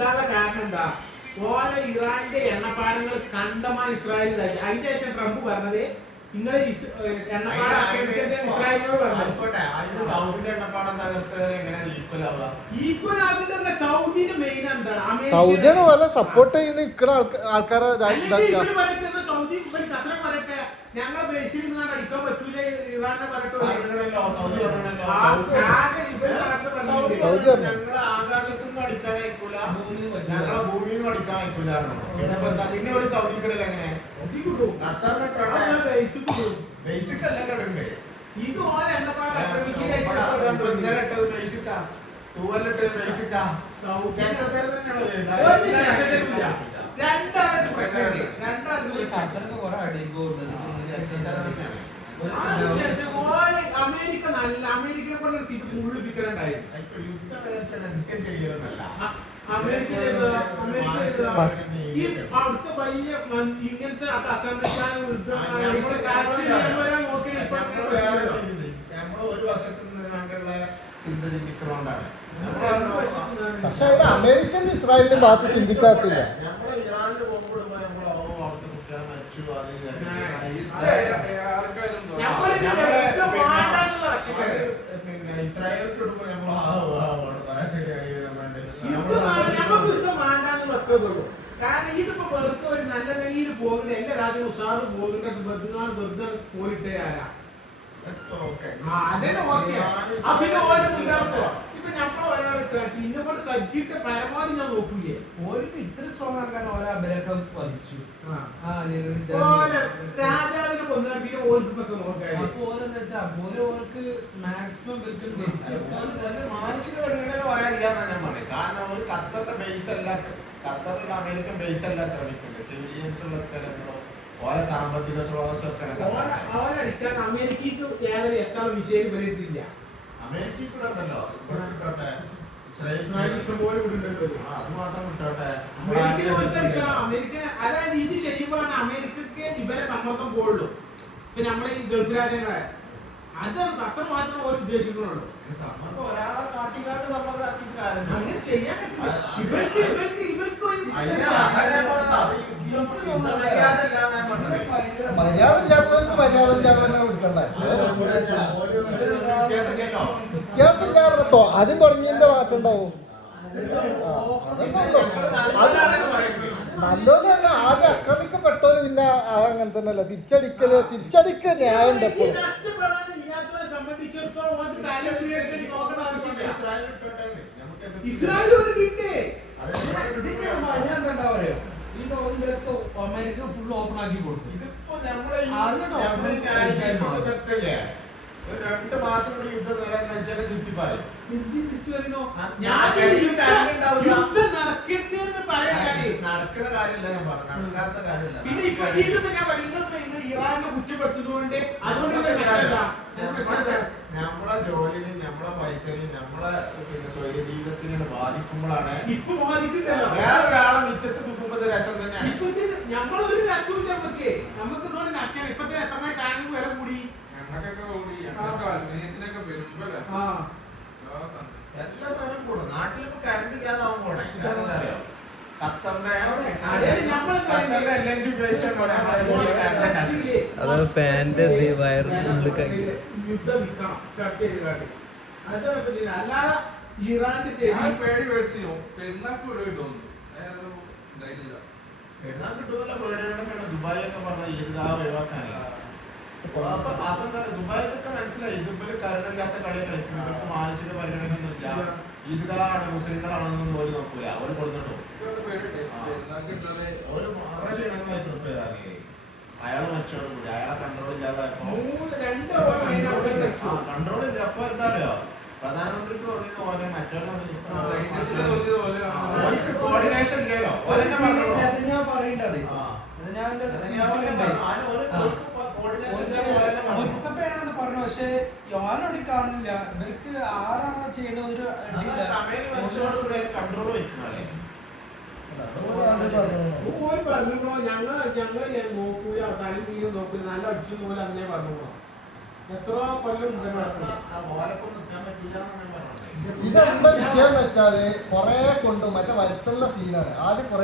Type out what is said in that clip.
ഇടാനുള്ള കാരണം എന്താ? ഓലെ ഇറാന്റെ എണ്ണപ്പാടങ്ങൾ കണ്ടമാൻ ഇസ്രായേൽ ഇതാക്കി. അതിന് ശേഷം ട്രംപ് പറഞ്ഞത് നിങ്ങൾ എണ്ണപ്പാടം ഇസ്രായേലിനോട് പറഞ്ഞു. സൗദിന്റെ എണ്ണപ്പാടം തകർത്തവരെ എങ്ങനെ ഈക്വൽ ആകുന്ന സൗദിന്റെ മെയിൻ എന്താണ്? സൗദിയാണ് പോലെ സപ്പോർട്ട് ചെയ്യുന്ന നിൽക്കുന്ന ആൾക്കാരെ സൗദി ഖത്തർ പറയട്ടെ, ഞങ്ങളെ ബേസിൽ നിന്നാണ് അടിക്കാൻ പറ്റൂല ഇറാനെ പറയട്ടെ. ഞങ്ങളെ ആകാശത്തുനിന്നും അടിക്കാൻ അയക്കൂല, ഞങ്ങളെ ഭൂമിയിൽ നിന്നും അടിക്കാൻ അയക്കൂല. പിന്നെ ഒരു സൗദികളിൽ എങ്ങനെ ബേസിക് അല്ല കിടണ്ടേ? ഇത് ഓരോ എണ്ണപ്പാടം ബേസിക്കാ തൂവല്ലിട്ട് ബേസിക്കാ അമേരിക്ക നല്ല അമേരിക്കനെ കൊണ്ട് ഇത് മുള്ളു പിക്കലുണ്ടായിരുന്നു. അവിടുത്തെ വലിയ ഇങ്ങനത്തെ ഒരു വർഷത്തിൽ നിന്നുള്ള ചിന്ത ചിന്തിക്കണോണ്ടാണ്. പക്ഷെ അതിന് അമേരിക്കൻ ഇസ്രായേലിന്റെ ഭാഗത്ത് ചിന്തിക്കാത്തില്ല. നമ്മള് ഇറാനിൽ പോകുമ്പോൾ നമ്മൾ അവിടുത്തെ കുട്ടികളെ മരിച്ചു പിന്നെ ഇസ്രായേലിൽ ഇടുമ്പോ നമ്മൾ ശരിയായി. കാരണം ഇതിപ്പോ വെറുതെ ഒരു നല്ല നിലയിൽ പോകുന്ന എല്ലാ രാജ്യവും ഉഷാറ് പോകുന്ന ബന്ധുനാൾ വെറുതെ പോയിട്ടേ ആരാ അതന്നെ ഓക്കെ. പിന്നെ ഓരോ ഉണ്ടാകുമ്പോ ഇപ്പൊ ഞമ്മളെ ഒരാൾ ഇന്നെ കൊണ്ട് കജ്ജിട്ട് പരമാവധി ഞാൻ നോക്കൂലേ. ഓർക്ക് ഇത്ര സ്ട്രോങ് ആക്കാൻ ഓരോ അബരൊക്കെ പതിച്ചു. രാജാവിനെ കൊന്നു പിന്നെ ഓർക്ക് നോക്കാം. അപ്പൊ ഓരെന്താ വെച്ചാ ഓർക്ക് മാക്സിമം മാനസിക പരിഗണന പറയാനില്ലാന്നാ ഞാൻ പറയും. കാരണം ഒരു ഖത്തറിന്റെ ബേസ് അല്ല, ഖത്തറിൽ അമേരിക്കൻ ബേസ് അല്ല തെളിയിക്കുന്നത്. സിവിലിയൻസ് ഉള്ള സ്ഥലങ്ങളോ ഓരോ സാമ്പത്തിക സ്രോതസ്സൊക്കെ അവരടിക്കാൻ അമേരിക്കക്ക് ഏതൊരു എത്താനുള്ള വിഷയം വരത്തില്ല. അമേരിക്കയിൽ കൂടെ ഉണ്ടല്ലോ, അത് മാത്രം വിട്ടോട്ടെ. അമേരിക്ക അതായത് ഇത് ചെയ്യുമ്പോഴാണ് അമേരിക്കക്ക് ഇവരെ സമ്മർദ്ദം പോയുള്ളൂ. ഇപ്പൊ നമ്മളെ ഈ ഗൾഫ് രാജ്യങ്ങളെ അതാണ് അത്ര മാത്രമേ ഓരോ ഉദ്ദേശിക്കുന്നുള്ളൂ. സമ്മർദ്ദം ഒരാളെ കാട്ടിക്കാട്ട് സമ്മർദ്ദം അങ്ങനെ ചെയ്യാൻ ഇവർക്ക് മര്യാദ ഇല്ലാത്തവർക്ക് മര്യാദ ഇല്ലാതെ തന്നെ വിളിക്കണ്ടേ? വ്യത്യാസം ഇല്ലാതെ ആദ്യം തുടങ്ങിയതിന്റെ മാറ്റം ഉണ്ടാവും. നല്ലോലല്ല ആദ്യം ആക്രമിക്കപ്പെട്ടോല് പിന്നെ അങ്ങനെ തന്നെ അല്ല തിരിച്ചടിക്കൽ ന്യായം ഉണ്ട് എപ്പോഴും. ഈ സൗദിയിലൊക്കെ അമേരിക്ക ഫുൾ ഓപ്പൺ ആക്കി കൊടുക്കും. ഇതിപ്പോ ഒരു 2 മാസം കൂടി യുദ്ധം നേടാന്ന് വെച്ചാൽ തിരുത്തി പറയും. നടക്കുന്ന കാര്യമില്ല ഞാൻ പറഞ്ഞു, നടക്കാത്ത കാര്യമില്ല. നമ്മളെ ജോലിനും നമ്മളെ പൈസനും നമ്മളെ സ്വൈര്യ ജീവിതത്തിനും ബാധിക്കുമ്പോഴാണ് വേറൊരാളെ മിറ്റത്ത് തുപ്പുമ്പോ രസം തന്നെയാണ്. നമ്മളൊരു രസവും നമുക്ക് ഇതുകൊണ്ട് നഷ്ടം. ഇപ്പത്തെ എത്ര സാധനം വില കൂടി എല്ലാ സാധനവും കൂടും. നാട്ടിലിപ്പോ കറണ്ട് ഇല്ലാതാവും പോണേ. എന്താ അറിയോ, ഖത്തറിന്റെ LNG ഉപയോഗിച്ചോണ്ട് അത് ഫാന്റെ വയറിനുള്ളിൽ യുദ്ധം നിൽക്കണം ചർച്ച ചെയ്ത് കാട്ടി. അല്ലാതെ ഇറാന്റെ പേടി മേടിച്ചോ പെരുന്നാക്ക് കിട്ടുമോ പെരുന്നാൾ കിട്ടുമല്ല പേടികളൊക്കെയാണ്. ദുബായ് ഒക്കെ പറഞ്ഞത് ഈദ്ഗാഹ് ഒഴിവാക്കാനല്ല. അപ്പൊ ദുബായിക്കൊക്കെ മനസ്സിലായി ഇതിപ്പോ കരടില്ലാത്ത കളി കളിക്കും. ഇവർക്ക് മാനസിക പരിഗണനയൊന്നുമില്ല. ഈദ്ഗാഹാണ് മുസ്ലിങ്ങളാണെന്നൊന്നും ഒരു നോക്കൂല. അവര് കൊടുത്തിട്ടു ഒരു ക്ഷീണങ്ങളായിട്ട് അയാള് മരിച്ചോട് കൂടി അയാളെ കൺട്രോൾ ഇല്ലാതെ കൺട്രോൾ ഇല്ല. അപ്പൊ എന്താ അറിയോ, പ്രധാനമന്ത്രിക്ക് പറഞ്ഞത് പോലെ മറ്റൊരു കോർഡിനേഷൻ ഇല്ലല്ലോ. പറഞ്ഞു. പക്ഷെ ഞാനോട് കാണുന്നില്ല ഇവർക്ക് ആരാണ് ചെയ്യേണ്ട ഒരു കൺട്രോൾ വയ്ക്കുന്നല്ലേ. പറഞ്ഞോ ഞങ്ങള് നോക്കൂല തലം തീരെ നോക്കൂല നല്ല അടിച്ചു പോലെ അന്നേ പറഞ്ഞോ. എത്ര കൊല്ലം മോലൊപ്പം നിൽക്കാൻ പറ്റില്ല എന്നാണ് പറഞ്ഞത്. ഇതെന്താ വിഷയം എന്ന് വെച്ചാല് കൊറേ കൊണ്ടും മറ്റേ വരുത്തുള്ള സീനാണ് ആദ്യം കൊറേ